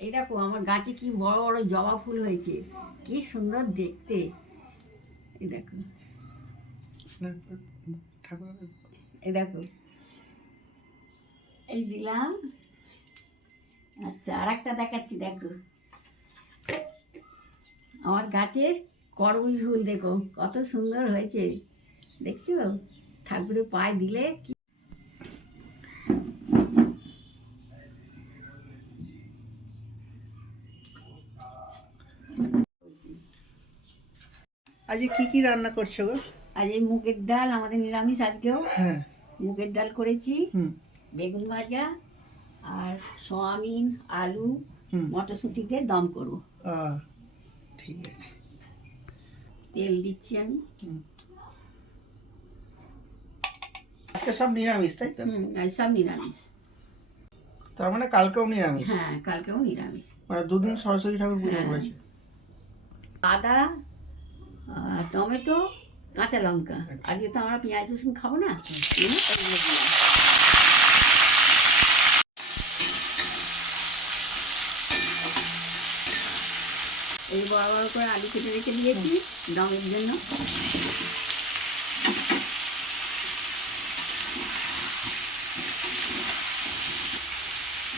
এই দেখো, আমার গাছে কি বড় বড় জবা ফুল হয়েছে। কি সুন্দর দেখতে। এই দেখো। এই দেখো। এই দিলাম। আচ্ছা আর একটা দেখাচ্ছি, দেখো। আমার গাছের করবুল ফুল, দেখো, কত সুন্দর হয়েছে। দেখছ? ঠাকুরের পায়ে দিলে কি আজকে কি কি রান্না করছ গো? আজ এই মুগের ডাল আমাদের নিরামিষ আজকেও। হ্যাঁ। মুগের ডাল করেছি হুম। বেগুন ভাজা আর সোয়াবিন আলু মটরশুঁটি দিয়ে দম করব। ঠিক আছে। তেল দিচ্ছি আমি। আজকে সব নিরামিষ তাই তো? সব নিরামিষ। তার মানে কালকেও নিরামিষ? হ্যাঁ কালকেও নিরামিষ। মানে দুদিন সরস্বতী ঠাকুর পুজো হ্যাঁ। করেছে? আদা টমেটো কাঁচা লঙ্কা। আজকে তো আমরা পেঁয়াজ রসুন খাব না এই এই বড় বড় করে আলু কেটে রেখে দিয়েছি দমের জন্য।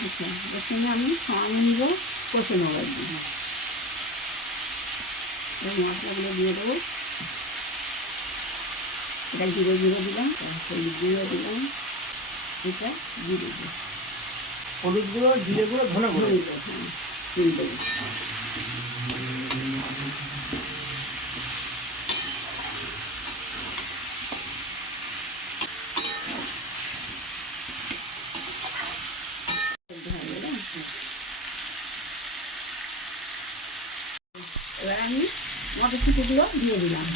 আচ্ছা এর সঙ্গে আমি সোয়াবিনগুলো কষে নেব এই মশলাগুলো দিয়ে দেবো। এটা জিরে জিরে দিলাম হলুদ গুঁড়ো দিলাম এটা জিরে দিলাম। হলুদ গুঁড়ো জিরে গুঁড়ো ধনে গুঁড়ো তিন দেবো এবার আমি মটরশুঁটিগুলো দিয়ে দিলাম।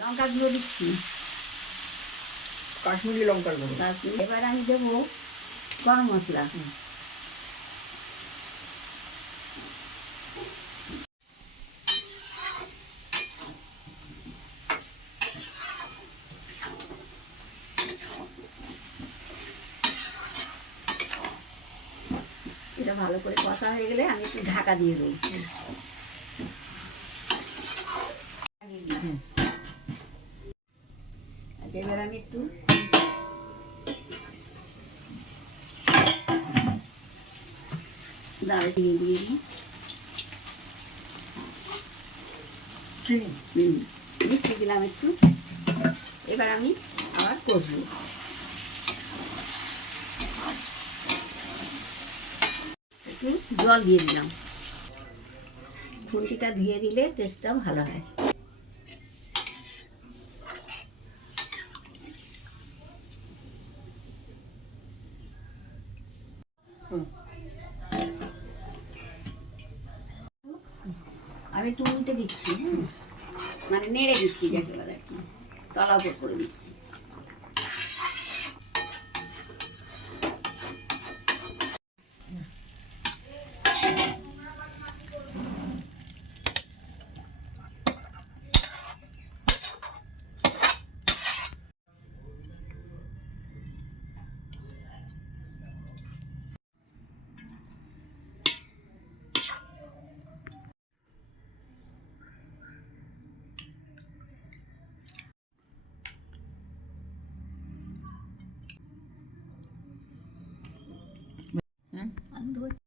লঙ্কা গুঁড়ো দিচ্ছি। কাশ্মীরি লঙ্কার গুঁড়ো। এবার আমি দেবো গরম মশলা। এটা ভালো করে কষা হয়ে গেলে আমি একটু ঢাকা দিয়ে দেবো। আচ্ছা এবার আমি একটু দারচিনি দিয়ে দিই। মিষ্টি দিলাম একটু। এবার আমি আবার কষবো। একটু জল দিয়ে দিলাম। খুন্তিটা ধুয়ে দিলে টেস্টটা ভালো হয়। আমি একটু দিচ্ছি। মানে নেড়ে দিচ্ছি, যাকে বলে আর কি। তলা উপর করে দিচ্ছি। धोती